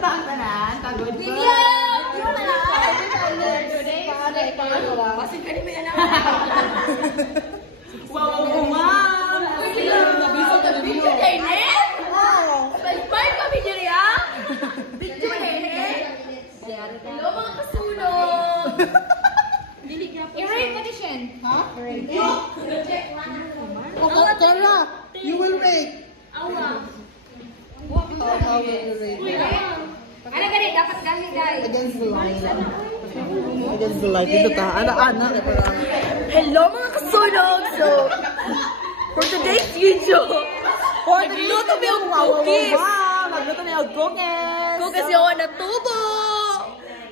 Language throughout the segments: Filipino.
ba ang tanan? Tagod ko. Video! Pasig ka rin may anak. Wow, ma'am! Video na ini? Bye kami diri ha? Video na ini? Hello mga kasunod! I-rate mo siya. Ha? Tara, you will rate. Awa. How will you rate? Ano gani? Dapat gani guys. Against the light. Against the light. Dito ta. Anak. Hello mga kasunod! So, for today's video, nagluto mo yung cookies! Wow! Nagluto na yung cookies! Cookies yung natubo!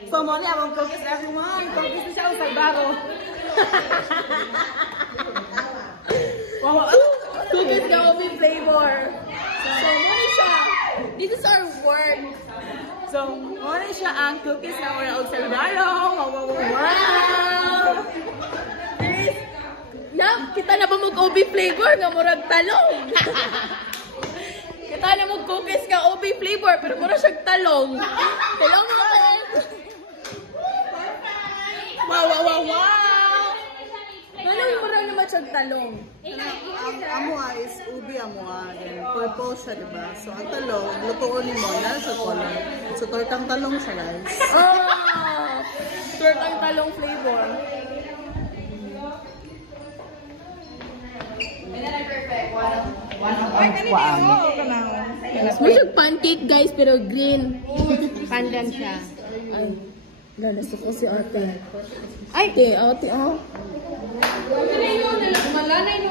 So, mo niya ang cookies na ako man. Cookies na siya ang salbaro. Wow! Cookies na open flavor. So, muna siya. This is our work. So, mo na siya ang cookies na wala ang salbaro. Wow! Kita na ba mag-OB flavor nga murag talong? Kita na mag-cookies nga OB flavor pero murag siyang talong. Talong mo kayo. Wow! Ano yung murag naman siyang talong? Amoa is ubi amoa. Purple siya, diba? So, ang talong, lutuon ni mo, yan sa color. So, tortang talong siya, guys. Oh! Tortang talong flavor. Masag pancake guys, pero green. Pandan siya. Ay, lalaso ko si ate. Ay! Ate, oh. Malanay no